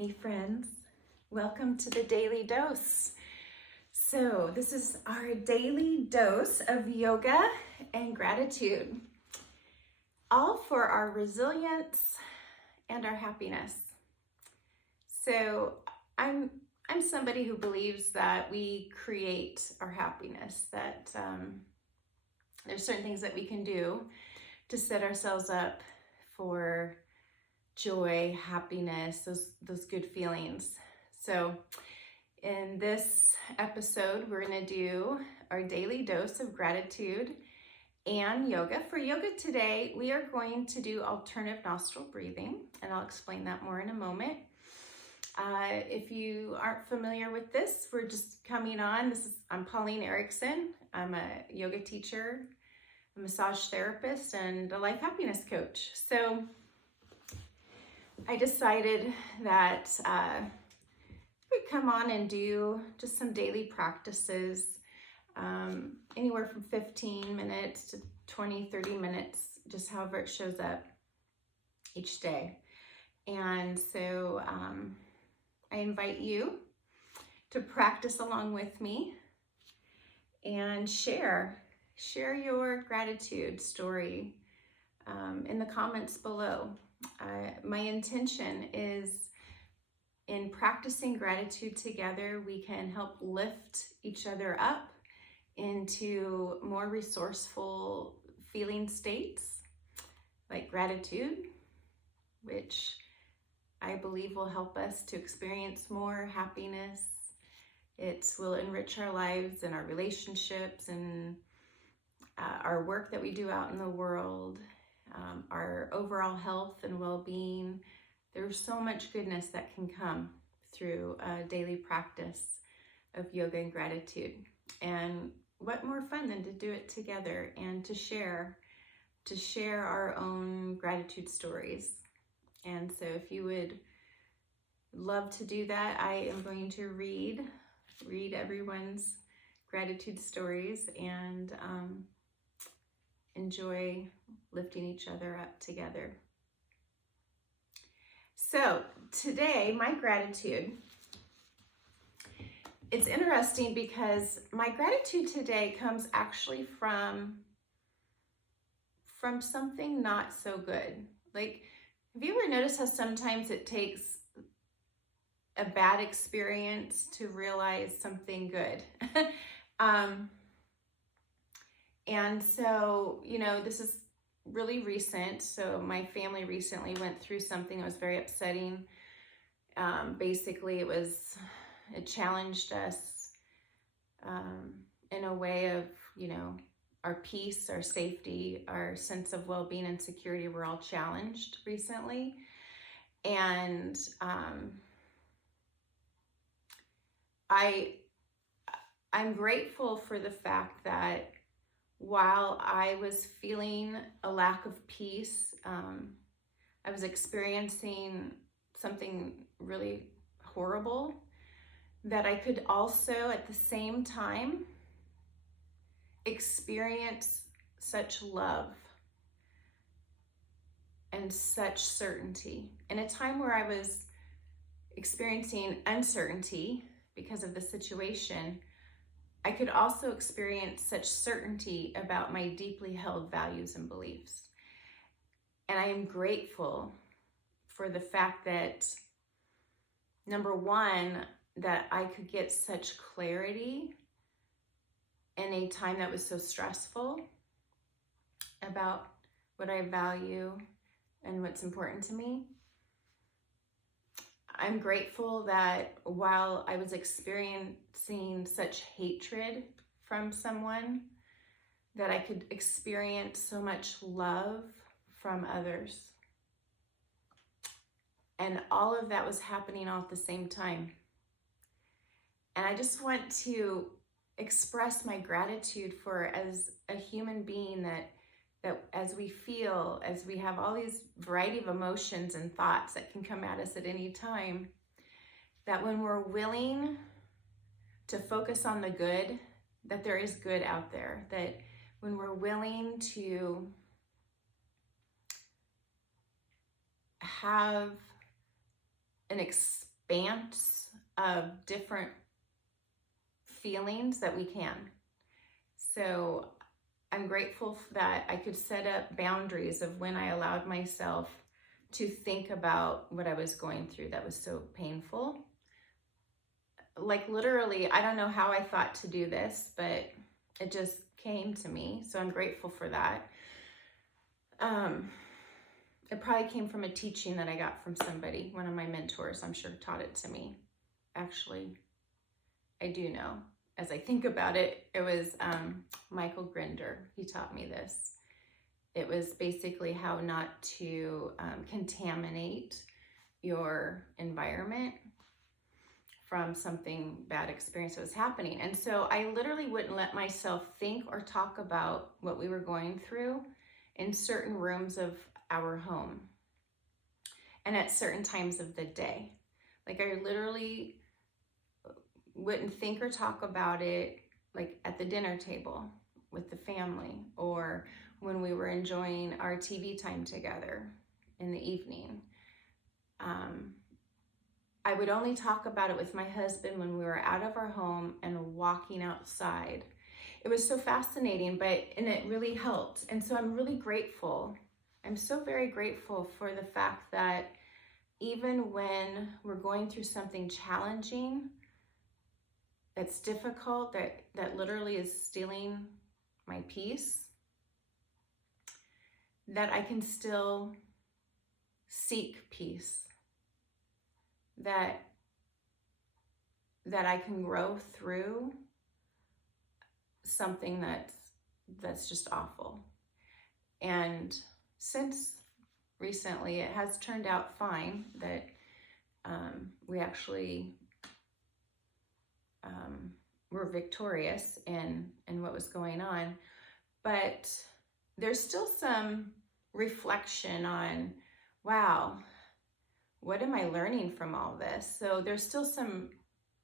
Hey friends, welcome to the Daily Dose. So this is our daily dose of yoga and gratitude, all for our resilience and our happiness. So I'm somebody who believes that we create our happiness, that there's certain things that we can do to set ourselves up for joy, happiness, those good feelings. So in this episode, we're going to do our daily dose of gratitude and yoga. For yoga today, we are going to do alternative nostril breathing, and I'll explain that more in a moment. If you aren't familiar with this, we're just coming on. I'm Pauline Erickson. I'm a yoga teacher, a massage therapist, and a life happiness coach. So I decided that we'd come on and do just some daily practices, anywhere from 15 minutes to 20, 30 minutes, just however it shows up each day. And so I invite you to practice along with me and share your gratitude story in the comments below. My intention is, in practicing gratitude together, we can help lift each other up into more resourceful feeling states like gratitude, which I believe will help us to experience more happiness. It will enrich our lives and our relationships and our work that we do out in the world. Our overall health and well-being. There's so much goodness that can come through a daily practice of yoga and gratitude. And what more fun than to do it together and to share our own gratitude stories. And so if you would love to do that, I am going to read everyone's gratitude stories and enjoy lifting each other up together. So today, my gratitude, it's interesting because my gratitude today comes actually from something not so good. Like, have you ever noticed how sometimes it takes a bad experience to realize something good? And so, this is really recent. So my family recently went through something that was very upsetting. Basically, it challenged us in a way of, our peace, our safety, our sense of well-being and security were all challenged recently. And I'm grateful for the fact that while I was feeling a lack of peace, I was experiencing something really horrible, that I could also at the same time experience such love and such certainty. In a time where I was experiencing uncertainty because of the situation, I could also experience such certainty about my deeply held values and beliefs. And I am grateful for the fact that, number one, that I could get such clarity in a time that was so stressful about what I value and what's important to me. I'm grateful that while I was experiencing such hatred from someone, that I could experience so much love from others. And all of that was happening all at the same time. And I just want to express my gratitude for, as a human being, that as we feel, as we have all these variety of emotions and thoughts that can come at us at any time, that when we're willing to focus on the good, that there is good out there, that when we're willing to have an expanse of different feelings that we can. So I'm grateful that I could set up boundaries of when I allowed myself to think about what I was going through that was so painful. Like literally, I don't know how I thought to do this, but it just came to me. So I'm grateful for that. It probably came from a teaching that I got from somebody, one of my mentors, I'm sure taught it to me. Actually, I do know. As I think about it, it was Michael Grinder. He taught me this. It was basically how not to contaminate your environment from something bad experience that was happening. And so I literally wouldn't let myself think or talk about what we were going through in certain rooms of our home and at certain times of the day. Like I literally wouldn't think or talk about it like at the dinner table with the family or when we were enjoying our TV time together in the evening. I would only talk about it with my husband when we were out of our home and walking outside. It was so fascinating, and it really helped. And so I'm really grateful. I'm so very grateful for the fact that even when we're going through something challenging, that's difficult, that literally is stealing my peace, that I can still seek peace, that I can grow through something that's just awful. And since recently, it has turned out fine, that we actually were victorious in what was going on. But there's still some reflection on, wow, what am I learning from all this? So there's still some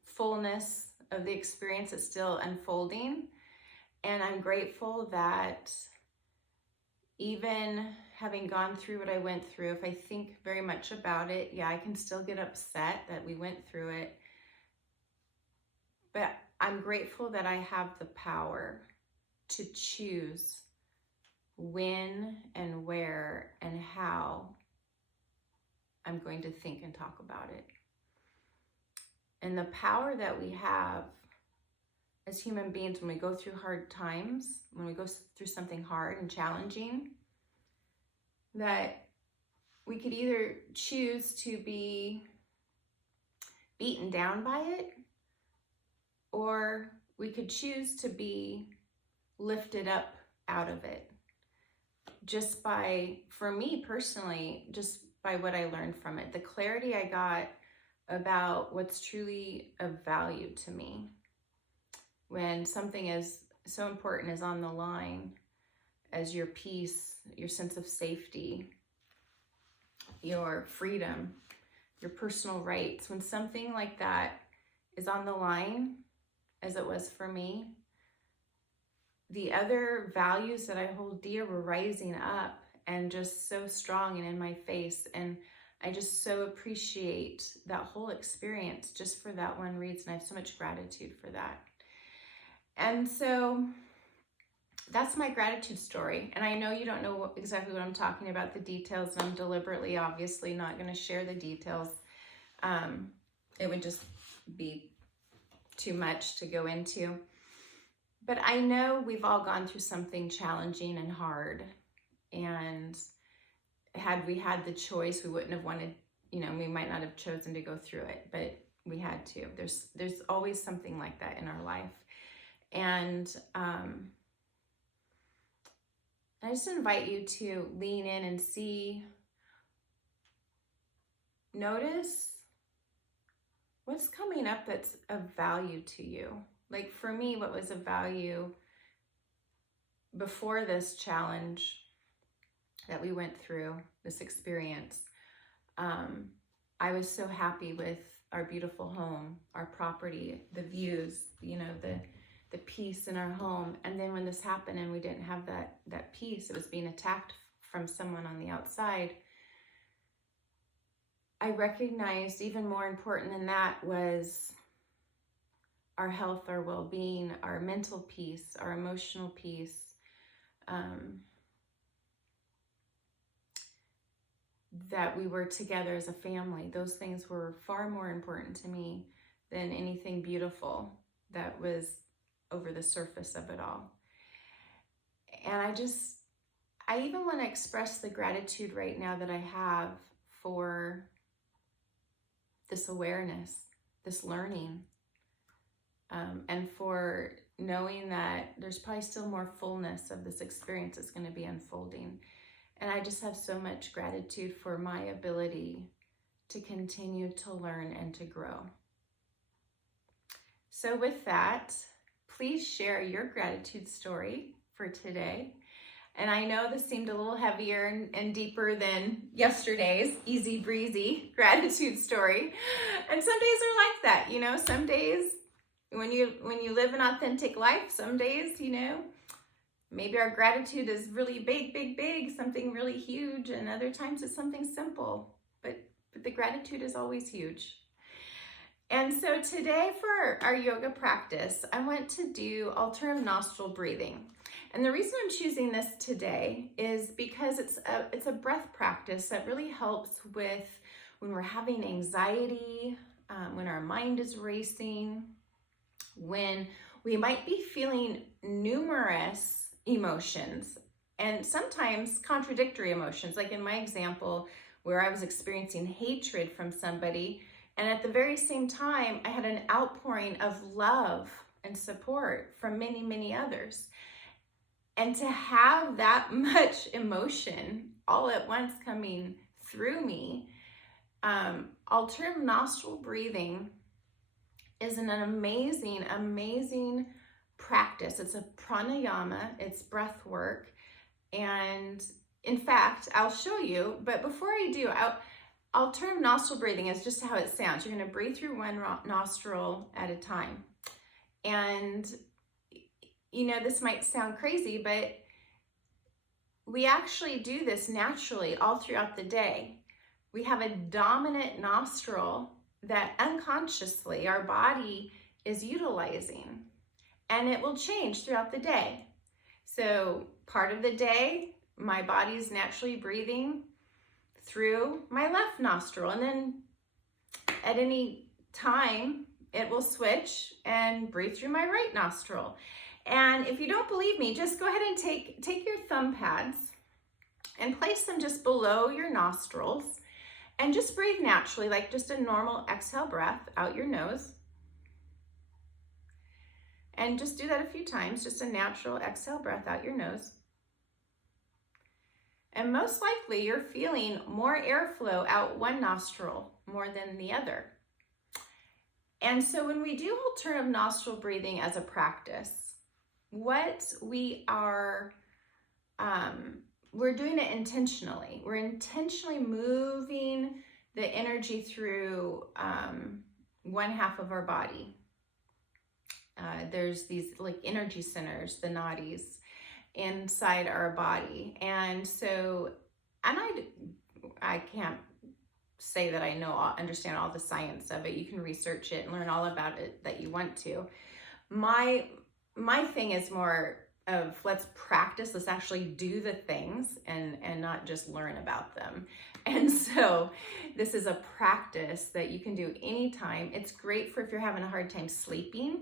fullness of the experience that's still unfolding. And I'm grateful that even having gone through what I went through, if I think very much about it, yeah, I can still get upset that we went through it. But I'm grateful that I have the power to choose when and where and how I'm going to think and talk about it. And the power that we have as human beings when we go through hard times, when we go through something hard and challenging, that we could either choose to be beaten down by it, or we could choose to be lifted up out of it. Just by, for me personally, just by what I learned from it, the clarity I got about what's truly of value to me. When something is so important is on the line as your peace, your sense of safety, your freedom, your personal rights, when something like that is on the line, as it was for me, the other values that I hold dear were rising up and just so strong and in my face. And I just so appreciate that whole experience just for that one reason. I have so much gratitude for that. And so that's my gratitude story. And I know you don't know exactly what I'm talking about, the details, and I'm deliberately, obviously, not going to share the details. It would just be too much to go into. But I know we've all gone through something challenging and hard. And had we had the choice, we wouldn't have wanted, we might not have chosen to go through it, but we had to. There's always something like that in our life. And I just invite you to lean in and notice what's coming up that's of value to you. Like for me, what was of value before this challenge that we went through, this experience, I was so happy with our beautiful home, our property, the views, the peace in our home. And then when this happened and we didn't have that peace, it was being attacked from someone on the outside, I recognized even more important than that was our health, our well-being, our mental peace, our emotional peace. That we were together as a family. Those things were far more important to me than anything beautiful that was over the surface of it all. And I even want to express the gratitude right now that I have for this awareness, this learning, and for knowing that there's probably still more fullness of this experience that's going to be unfolding. And I just have so much gratitude for my ability to continue to learn and to grow. So with that, please share your gratitude story for today. And I know this seemed a little heavier and deeper than yesterday's easy breezy gratitude story. And some days are like that, you know, some days when you live an authentic life, some days, you know, maybe our gratitude is really big, something really huge, and other times it's something simple, but the gratitude is always huge. And so today for our yoga practice, I want to do alternative nostril breathing. And the reason I'm choosing this today is because it's a breath practice that really helps with when we're having anxiety, when our mind is racing, when we might be feeling numerous emotions and sometimes contradictory emotions, like in my example where I was experiencing hatred from somebody, and at the very same time I had an outpouring of love and support from many others. And to have that much emotion all at once coming through me, alternative nostril breathing is an amazing practice. It's a pranayama, it's breath work. And in fact, I'll show you, but before I do, alternative nostril breathing is just how it sounds. You're going to breathe through one nostril at a time. And you know, this might sound crazy, but we actually do this naturally all throughout the day. We have a dominant nostril that unconsciously our body is utilizing, and it will change throughout the day. So part of the day, my body's naturally breathing through my left nostril, and then at any time it will switch and breathe through my right nostril. And if you don't believe me, just go ahead and take your thumb pads and place them just below your nostrils and just breathe naturally, like just a normal exhale breath out your nose. And just do that a few times, just a natural exhale breath out your nose. And most likely you're feeling more airflow out one nostril more than the other. And so when we do alternative nostril breathing as a practice, what we are, we're doing it intentionally. We're intentionally moving the energy through one half of our body. There's these like energy centers, the nadis, inside our body. And so, and I can't say that I understand all the science of it. You can research it and learn all about it that you want to. My thing is more of let's practice, let's actually do the things and not just learn about them. And so this is a practice that you can do anytime. It's great for if you're having a hard time sleeping.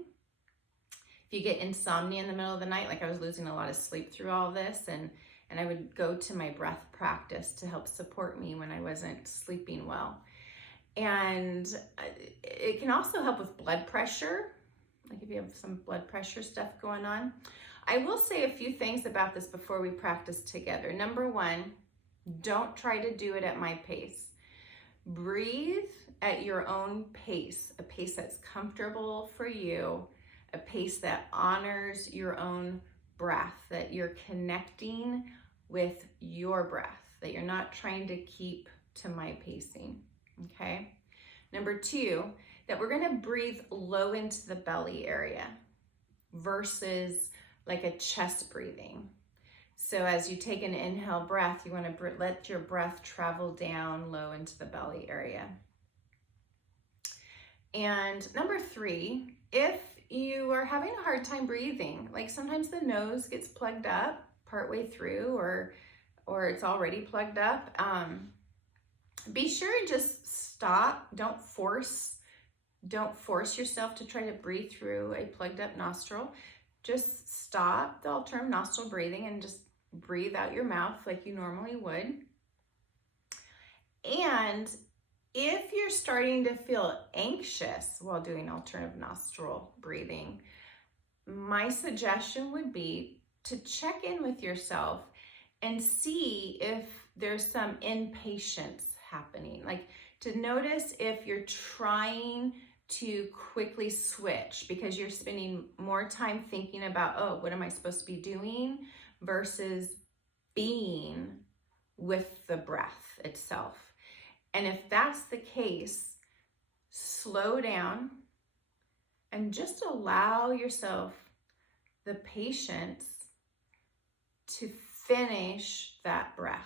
If you get insomnia in the middle of the night, like I was losing a lot of sleep through all this, and I would go to my breath practice to help support me when I wasn't sleeping well. And it can also help with blood pressure, like if you have some blood pressure stuff going on. I will say a few things about this before we practice together. Number one, don't try to do it at my pace. Breathe at your own pace, a pace that's comfortable for you, a pace that honors your own breath, that you're connecting with your breath, that you're not trying to keep to my pacing, okay? Number two, that we're gonna breathe low into the belly area versus like a chest breathing. So as you take an inhale breath, you want to let your breath travel down low into the belly area. And number 3, if you are having a hard time breathing, like sometimes the nose gets plugged up partway through or it's already plugged up, be sure and just stop. Don't force yourself to try to breathe through a plugged up nostril. Just stop the alternate nostril breathing and just breathe out your mouth like you normally would. And if you're starting to feel anxious while doing alternative nostril breathing, my suggestion would be to check in with yourself and see if there's some impatience happening. Like to notice if you're trying to quickly switch because you're spending more time thinking about, oh, what am I supposed to be doing versus being with the breath itself. And if that's the case, slow down and just allow yourself the patience to finish that breath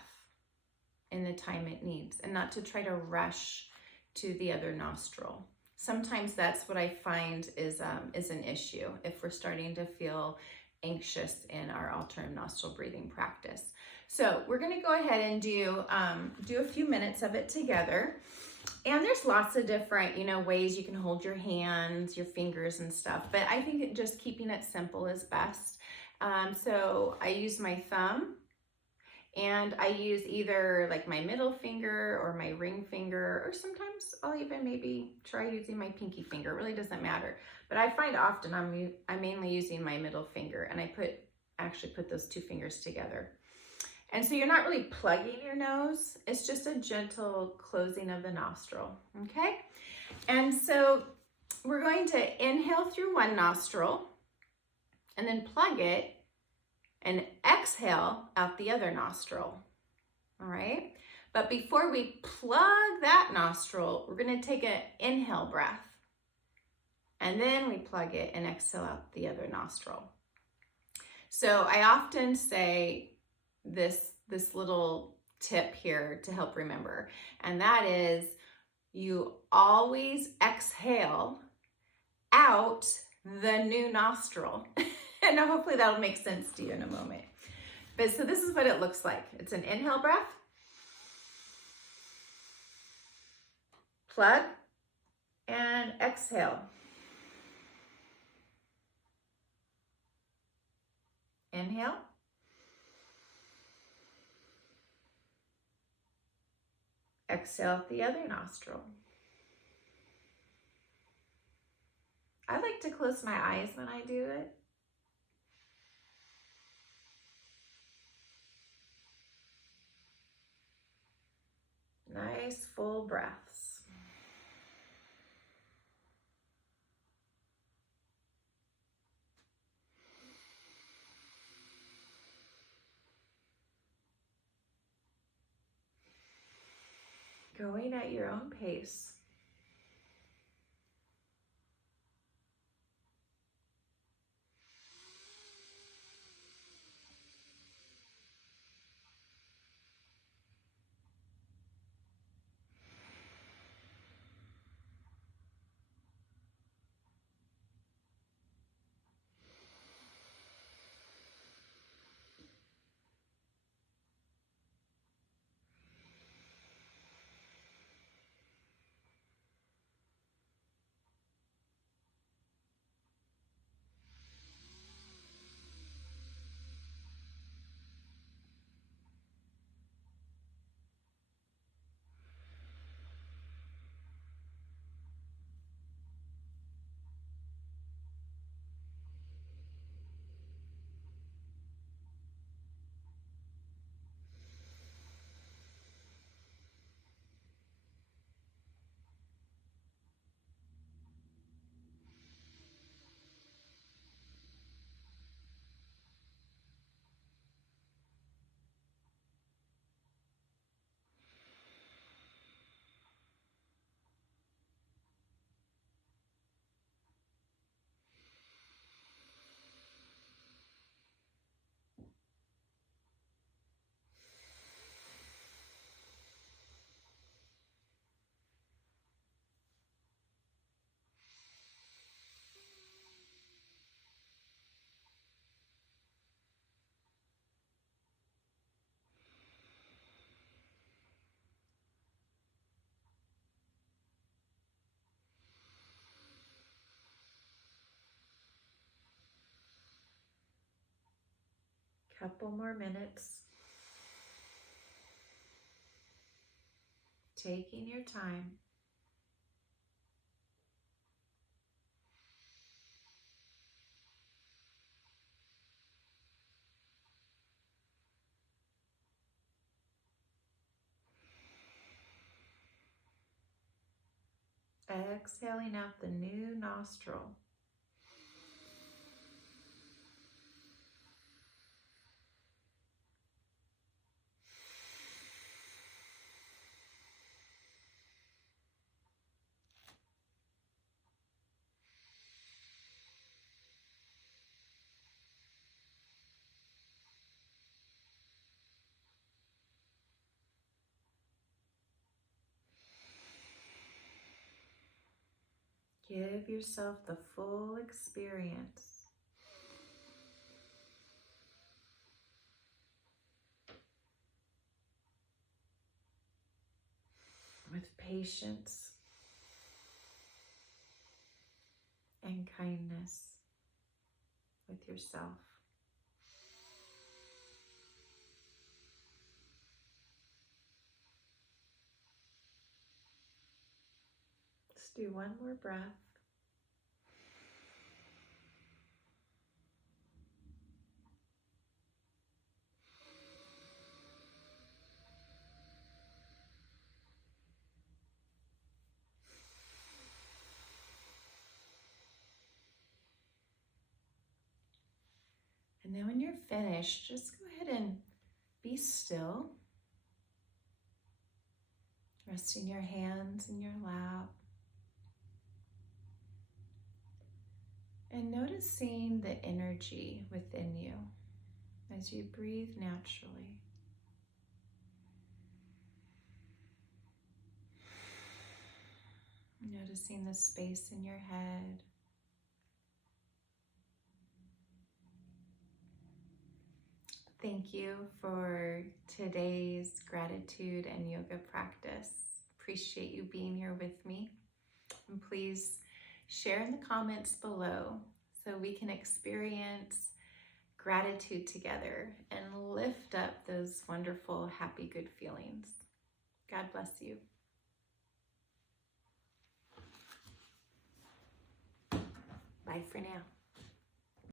in the time it needs and not to try to rush to the other nostril. Sometimes that's what I find is an issue if we're starting to feel anxious in our alternate nostril breathing practice. So we're going to go ahead and do a few minutes of it together. And there's lots of different, ways you can hold your hands, your fingers and stuff. But I think just keeping it simple is best. So I use my thumb and I use either like my middle finger or my ring finger, or sometimes I'll even maybe try using my pinky finger. It really doesn't matter. But I find often I'm mainly using my middle finger, and I actually put those 2 fingers together. And so you're not really plugging your nose. It's just a gentle closing of the nostril, okay? And so we're going to inhale through one nostril and then plug it and exhale out the other nostril, all right? But before we plug that nostril, we're gonna take an inhale breath, and then we plug it and exhale out the other nostril. So I often say this little tip here to help remember, and that is you always exhale out the new nostril. And hopefully that'll make sense to you in a moment. But so this is what it looks like. It's an inhale breath, plug, and exhale. Inhale. Exhale out the other nostril. I like to close my eyes when I do it. Nice full breaths. Going at your own pace. Couple more minutes. Taking your time. Exhaling out the new nostril. Give yourself the full experience. With patience and kindness with yourself. Let's do one more breath. And then when you're finished, just go ahead and be still. Resting your hands in your lap. And noticing the energy within you as you breathe naturally. Noticing the space in your head. Thank you for today's gratitude and yoga practice. Appreciate you being here with me. And please share in the comments below so we can experience gratitude together and lift up those wonderful, happy, good feelings. God bless you. Bye for now.